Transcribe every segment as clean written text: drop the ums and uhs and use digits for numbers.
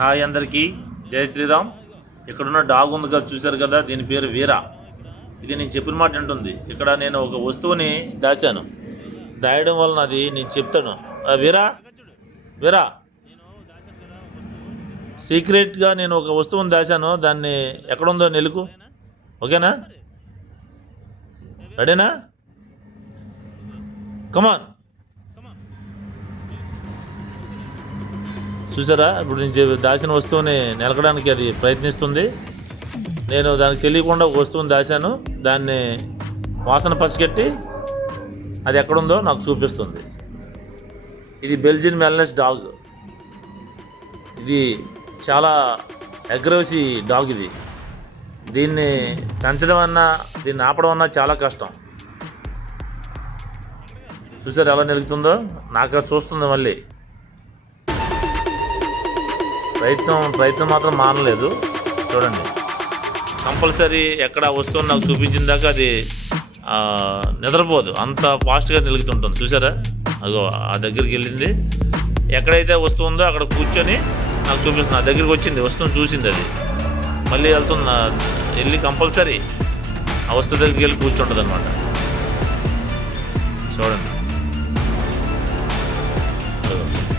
Hi అందరికీ, జై శ్రీరామ్. ఇక్కడున్న డాగ్ ఉంది కదా, చూశారు కదా, దీని పేరు వీరా. ఇది నేను చెప్పిన మాట వింటుంది. ఇక్కడ నేను ఒక వస్తువుని దాచాను. దాయడం వలన అది నేను చెప్తాను. వీరా, వీరా, సీక్రెట్గా నేను ఒక వస్తువుని దాచాను, దాన్ని ఎక్కడుందో నెలుకు. ఓకేనా? రెడీనా? కమాన్. చూసారా, ఇప్పుడు నేను దాచిన వస్తువుని నిలకడానికి అది ప్రయత్నిస్తుంది. నేను దానికి తెలియకుండా ఒక వస్తువుని దాచాను, దాన్ని వాసన పసిగట్టి అది ఎక్కడుందో నాకు చూపిస్తుంది. ఇది బెల్జియన్ వెల్నెస్ డాగ్. ఇది చాలా అగ్రెసివ్ డాగ్. దీన్ని పెంచడం అన్నా, దీన్ని ఆపడం అన్నా చాలా కష్టం. చూసారు ఎలా నిలుగుతుందో? నాకు చూస్తుంది మళ్ళీ. ప్రయత్నం మాత్రం మానలేదు. చూడండి, కంపల్సరీ ఎక్కడ వస్తువుని నాకు చూపించిన దాకా అది నిద్రపోదు, అంత ఫాస్ట్గా నిలుగుతుంటుంది. చూసారా, అగో ఆ దగ్గరికి వెళ్ళింది. ఎక్కడైతే వస్తువు ఉందో అక్కడ కూర్చొని నాకు చూపిస్తుంది. నా దగ్గరికి వచ్చింది, వస్తువుని చూసింది, అది మళ్ళీ వెళ్తుంది. వెళ్ళి కంపల్సరీ ఆ వస్తువు దగ్గరికి వెళ్ళి కూర్చుంటుంది అనమాట. చూడండి,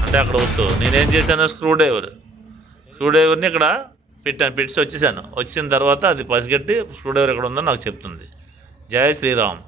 అంటే అక్కడ వస్తువు నేనేం చేశాను, స్క్రూ డ్రైవర్ని ఇక్కడ పెట్టి వచ్చేసాను. వచ్చిన తర్వాత అది పసిగట్టి స్క్రూ డ్రైవర్ ఎక్కడ ఉందో నాకు చెప్తుంది. జై శ్రీరామ్.